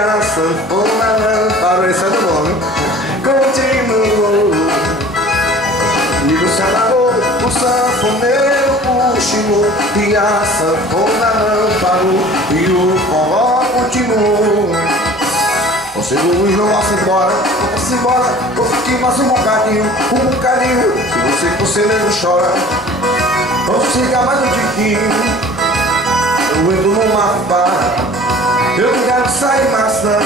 a sanfona não parou. Esse é do bom, hein? Continuou. E o céu parou, o sanfoneiro puxou, e a sanfona não parou, e o forró continuou. Você Luiz não vai embora, não vai embora, vou ficar mais um bocadinho. Se você mesmo chora, vamos ficar mais um tiquinho. Eu entro numa farra, eu não quero sair mais não.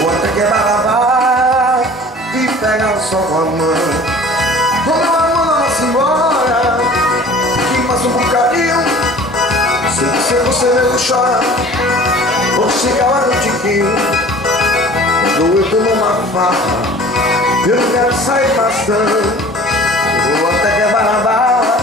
Vou até quebrar a barra e pegar só com a mão. Vamos lá, vamos embora, fique mais um bocadinho. Se você mesmo chora, vou ficar mais um tiquinho. Eu entro numa farra, eu não quero sair mais não. Vou até quebrar a barra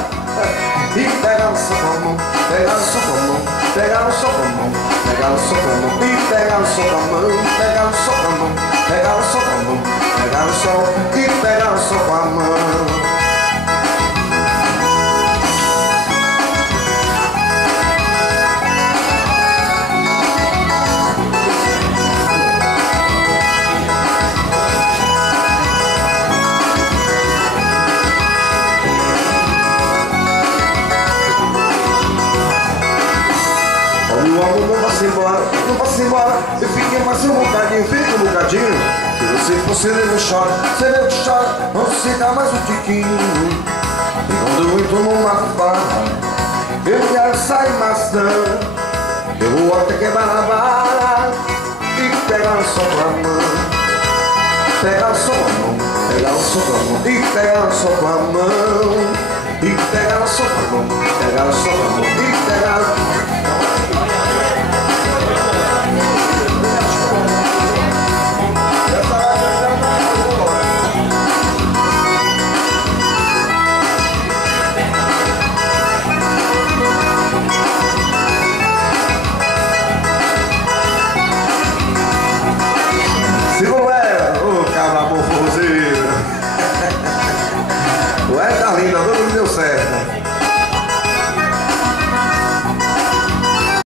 e pegar só com a mão. Pegar só com a mão, pegar só com a mão, pegar só com a mão, e pegar só com a mão, pegar só com a mão, pegar só com a mão, pegar só e pegar só com a mão. Meu amor, não vá-se embora, não vá-se embora. Eu fiquei mais um bocadinho, fica um bocadinho. Se você não chora, você não chora, vamos ficar mais um tiquinho. E quando eu entro numa farra, eu não quero sair mais não. Eu vou até quebrar a barra e pegar só com a mão. Pegar só com a mão, pegar só com a mão, e pegar só com a mão. E pegar só com a mão, pegar só com a mão, e pegar